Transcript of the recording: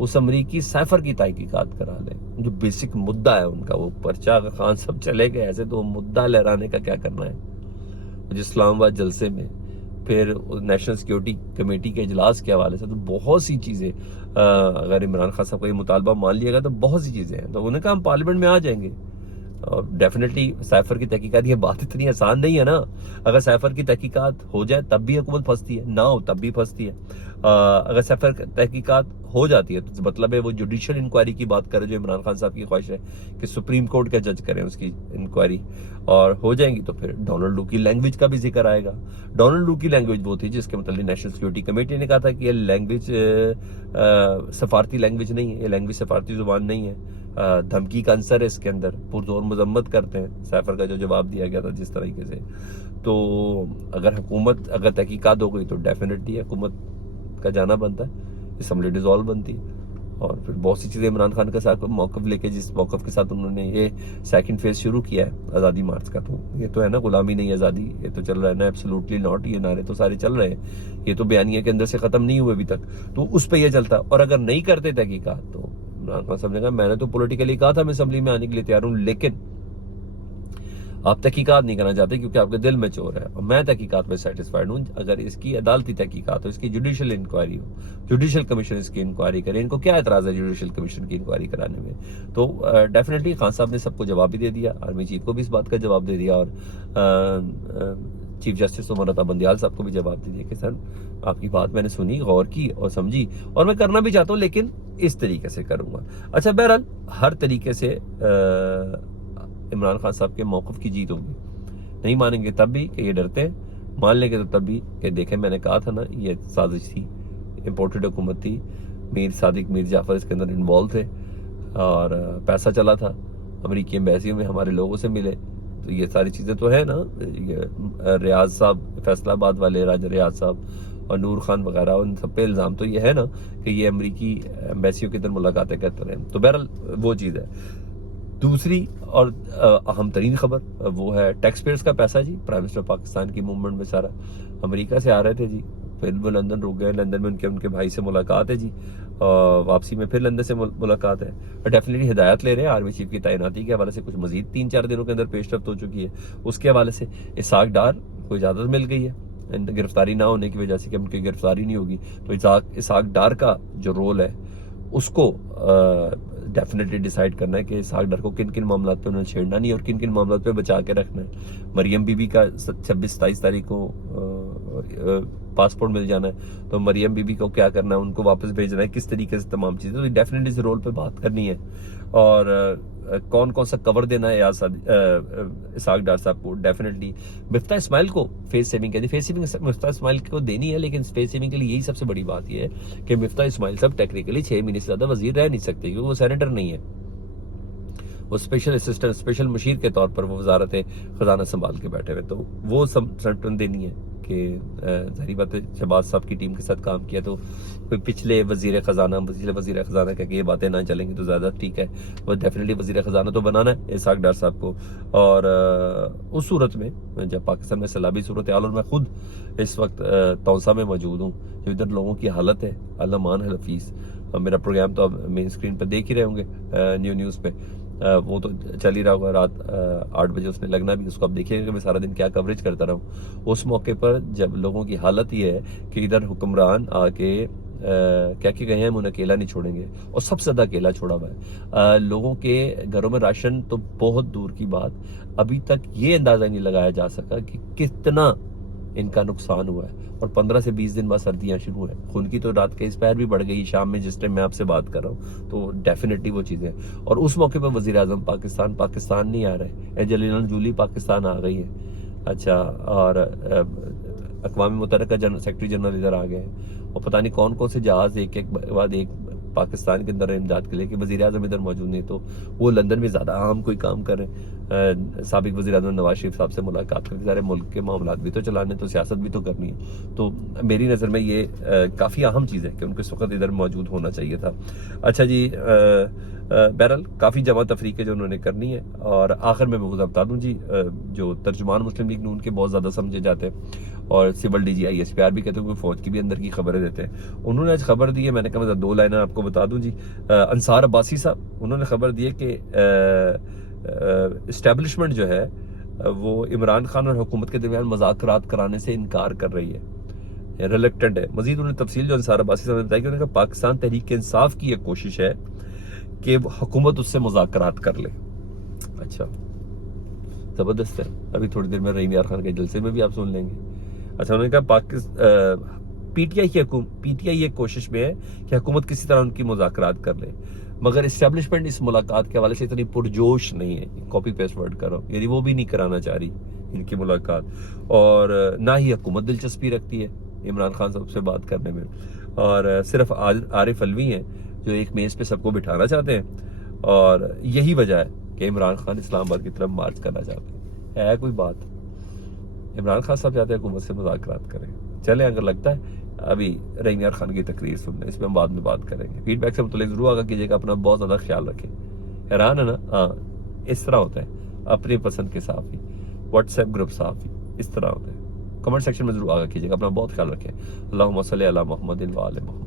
اس امریکی سیفر کی تحقیقات کرا لیں، جو بیسک مدعا ہے ان کا، وہ پرچہ اگر خان صاحب چلے گئے ایسے تو مدعا لہرانے کا کیا کرنا ہے؟ اسلام آباد جلسے میں، پھر نیشنل سیکیورٹی کمیٹی کے اجلاس کے حوالے سے تو بہت سی چیزیں، اگر عمران خان صاحب کا یہ مطالبہ مان لیا گیا تو بہت سی چیزیں ہیں، تو انہوں نے کہا ہم پارلیمنٹ میں آ جائیں گے. اور ڈیفینیٹلی سیفر کی تحقیقات، یہ بات اتنی آسان نہیں ہے نا. اگر سیفر کی تحقیقات ہو جائے تب بھی حکومت پھنستی ہے، نہ ہو تب بھی پھنستی ہے. اگر سیفر تحقیقات ہو جاتی ہے تو مطلب ہے وہ جوڈیشل انکوائری کی بات کرے جو عمران خان صاحب کی خواہش ہے کہ سپریم کورٹ کا جج کریں اس کی انکوائری، اور ہو جائیں گی تو پھر ڈونلڈ لو کی لینگویج کا بھی ذکر آئے گا. ڈونلڈ لو کی لینگویج وہ تھی جس کے متعلق نیشنل سیکیورٹی کمیٹی نے کہا تھا کہ یہ لینگویج سفارتی لینگویج نہیں ہے، یہ لینگویج سفارتی زبان نہیں ہے، دھمکی کا عنصر ہے اس کے اندر، پرزور مذمت کرتے ہیں سیفر کا جو جواب دیا گیا تھا جس طریقے سے. تو اگر تحقیقات ہو گئی تو ڈیفینیٹلی حکومت کا جانا بنتا ہے، اسمبلی ڈیزالو بنتی ہے. اور پھر بہت سی چیزیں عمران خان کے ساتھ موقف لے کے، جس موقف کے ساتھ انہوں نے یہ سیکنڈ فیز شروع کیا ہے آزادی مارچ کا، تو یہ تو ہے نا غلامی نہیں آزادی، یہ تو چل رہا ہے نا ایبسولوٹلی ناٹ، یہ نعرے تو سارے چل رہے ہیں، یہ تو بیانیہ کے اندر سے ختم نہیں ہوئے ابھی تک، تو اس پہ یہ چلتا. اور اگر نہیں کرتے تحقیقات تو عمران خان صاحب نے کہا میں نے تو پولیٹیکلی کہا تھا میں اسمبلی میں آنے کے لیے تیار ہوں، لیکن آپ تحقیقات نہیں کرنا چاہتے کیونکہ آپ کے دل میں چور ہے، اور میں تحقیقات میں سیٹسفائیڈ ہوں. اگر اس کی عدالتی تحقیقات ہو، اس کی جوڈیشل انکوائری ہو، جوڈیشل کمیشن اس کی انکوائری کرے، ان کو کیا اعتراض ہے جوڈیشل کمیشن کی انکوائری کرانے میں؟ تو ڈیفینیٹلی خان صاحب نے سب کو جواب بھی دے دیا، آرمی چیف کو بھی اس بات کا جواب دے دیا، اور چیف جسٹس عمر عطا بندیال صاحب کو بھی جواب دے دیا کہ سر آپ کی بات میں نے سنی، غور کی اور سمجھی، اور میں کرنا بھی چاہتا ہوں لیکن اس طریقے سے کروں گا. اچھا بہرحال ہر طریقے سے عمران خان صاحب کے موقف کی جیت ہوگی. نہیں مانیں گے تب بھی کہ یہ ڈرتے ہیں، مان لیں گے تو تب بھی کہ دیکھیں میں نے کہا تھا نا یہ سازش تھی، امپورٹڈ حکومت تھی، میر صادق میر جعفر اس کے اندر انوالو تھے، اور پیسہ چلا تھا امریکی ایمبیسیوں میں، ہمارے لوگوں سے ملے. تو یہ ساری چیزیں تو ہے نا، یہ ریاض صاحب فیصلہ آباد والے، راجہ ریاض صاحب اور نور خان وغیرہ، ان سب پہ الزام تو یہ ہے نا کہ یہ امریکی ایمبیسیوں کے اندر ملاقاتیں کرتے رہے. تو بہرحال وہ چیز ہے. دوسری اور اہم ترین خبر وہ ہے ٹیکس پیئرز کا پیسہ جی. پرائم منسٹر پاکستان کی موومنٹ میں سارا امریکہ سے آ رہے تھے جی، پھر وہ لندن رک گئے، لندن میں ان کے بھائی سے ملاقات ہے جی، واپسی میں پھر لندن سے ملاقات ہے. ڈیفینیٹلی ہدایت لے رہے ہیں آرمی چیف کی تعیناتی کے حوالے سے، کچھ مزید 3-4 دنوں کے اندر پیش رفت ہو چکی ہے اس کے حوالے سے. اسحاق ڈار کو اجازت مل گئی ہے گرفتاری نہ ہونے کی وجہ سے کہ ان کی گرفتاری نہیں ہوگی، تو اسحاق ڈار کا جو رول ہے اس کو ڈیفینیٹلی ڈیسائیڈ کرنا ہے کہ اسحاق ڈار کو کن کن معاملات پہ انہوں نے چھیڑنا نہیں اور کن کن معاملات پہ بچا کے رکھنا ہے. مریم بی بی کا 26-27 تاریخ کو پاسپورٹ مل جانا ہے، تو مریم بی بی کو کیا کرنا ہے، ان کو واپس بھیجنا ہے کس طریقے سے، تمام چیزیں تو ڈیفینیٹلی اس رول پہ بات کرنی ہے. اور کون کون سا کور دینا ہے اسحاق ڈار صاحب کو. ڈیفینیٹلی مفتاح اسماعیل کو فیس سیونگ کہتی ہے، فیس سیونگ مفتاح اسماعیل کو دینی ہے، لیکن فیس سیونگ کے لیے یہی سب سے بڑی بات یہ ہے کہ مفتاح اسماعیل صاحب ٹیکنیکلی 6 مہینے سے زیادہ وزیر رہ نہیں سکتے کیونکہ وہ سینیٹر نہیں ہے، وہ اسپیشل اسسٹنٹ، اسپیشل مشیر کے طور پر وہ وزارت خزانہ سنبھال کے بیٹھے ہوئے. تو وہ سنٹن دینی ہے کہ ظاہری بات ہے شہباز صاحب کی ٹیم کے ساتھ کام کیا تو کوئی پچھلے وزیر خزانہ کہ یہ باتیں نہ چلیں گی تو زیادہ ٹھیک ہے، وہ ڈیفینیٹلی وزیر خزانہ تو بنانا ہے اسحاق ڈار صاحب کو. اور اس صورت میں جب پاکستان میں سیلابی صورتحال، اور میں خود اس وقت توسا میں موجود ہوں، جو ادھر لوگوں کی حالت ہے، اللہ مان حفیظ. میرا پروگرام تو اب مین اسکرین پہ دیکھ ہی رہے ہوں گے نیوز پہ، وہ تو چل ہی رہا ہوگا، رات 8 بجے اس نے لگنا بھی، اس کو اب دیکھیں گے کہ میں سارا دن کیا کوریج کرتا رہا ہوں. اس موقع پر جب لوگوں کی حالت یہ ہے کہ ادھر حکمران آ کے کیا کہ گئے ہیں ہم انہیں اکیلا نہیں چھوڑیں گے، اور سب سے زیادہ اکیلا چھوڑا ہوا ہے. لوگوں کے گھروں میں راشن تو بہت دور کی بات، ابھی تک یہ اندازہ نہیں لگایا جا سکا کہ کتنا ان کا نقصان ہوا ہے. اور 15 سے 20 دن بعد سردیاں شروع ہیں، خون کی تو رات کے اسپائر بھی بڑھ گئی شام میں جس ٹائم میں آپ سے بات کر رہا ہوں. تو ڈیفینیٹلی وہ چیزیں، اور اس موقع پہ وزیر اعظم پاکستان نہیں آ رہے، اینجلینا جولی پاکستان آ گئی ہیں. اچھا، اور اقوام متحدہ کا سیکرٹری جنرل ادھر آ گئے ہیں، اور پتہ نہیں کون کون سے جہاز ایک بعد ایک پاکستان کے اندر امداد کے لیے، کہ وزیر اعظم ادھر موجود نہیں تو وہ لندن میں زیادہ اہم کوئی کام کر رہے ہیں. سابق وزیر اعظم نواز شریف صاحب سے ملاقات کر کے سارے ملک کے معاملات بھی تو چلانے، تو سیاست بھی تو کرنی ہے. تو میری نظر میں یہ کافی اہم چیز ہے کہ ان کو اس وقت ادھر موجود ہونا چاہیے تھا. اچھا جی، بہرحال کافی جمع تفریق ہے جو انہوں نے کرنی ہے. اور آخر میں وہ بتا دوں جی، جو ترجمان مسلم لیگ نون کے بہت زیادہ سمجھے جاتے ہیں، اور civil D G I S P R بھی کہتے ہیں کہ فوج کی بھی اندر کی خبریں دیتے ہیں. انہوں نے آج خبر دی ہے, میں نے کہا میں 2 لائنیں آپ کو بتا دوں جی. انصار عباسی صاحب انہوں نے خبر دی ہے کہ اسٹیبلشمنٹ جو ہے وہ عمران خان اور حکومت کے درمیان مذاکرات کرانے سے انکار کر رہی ہے, ریلیکٹنٹ ہے. مزید انہوں نے تفصیل جو انصار عباسی صاحب نے بتایا کہ انہوں نے کہا پاکستان تحریک انصاف کی ایک کوشش ہے کہ حکومت اس سے مذاکرات کر لے. اچھا زبردست ہے, ابھی تھوڑی دیر میں رحیم یار خان کے جلسے میں بھی آپ سن لیں گے. اچھا انہوں نے کہا پی ٹی آئی ایک کوشش میں ہے کہ حکومت کسی طرح ان کی مذاکرات کر لے, مگر اسٹیبلشمنٹ اس ملاقات کے حوالے سے اتنی پرجوش نہیں ہے. کاپی پیسٹ ورڈ کرو, یعنی وہ بھی نہیں کرانا چاہ رہی ان کی ملاقات, اور نہ ہی حکومت دلچسپی رکھتی ہے عمران خان صاحب سے بات کرنے میں, اور صرف عارف علوی ہیں جو ایک میز پہ سب کو بٹھانا چاہتے ہیں, اور یہی وجہ ہے کہ عمران خان اسلام آباد کی طرف مارچ کرنا چاہتے ہیں. ہے کوئی بات؟ عمران خان صاحب چاہتے ہیں حکومت سے مذاکرات کریں. چلیں اگر لگتا ہے ابھی رحیم یار خان کی تقریر سن لیں, اس میں ہم بعد میں بات کریں گے. فیڈ بیک سے متعلق ضرور آگاہ کیجیے گا, اپنا بہت زیادہ خیال رکھیں. حیران ہے نا؟ ہاں اس طرح ہوتا ہے, اپنی پسند کے صحافی, واٹس ایپ گروپ صحافی, اس طرح ہوتا ہے. کمنٹ سیکشن میں ضرور آگاہ کیجیے گا, اپنا بہت خیال رکھیں. اللہم صلی علی محمد و آل محمد.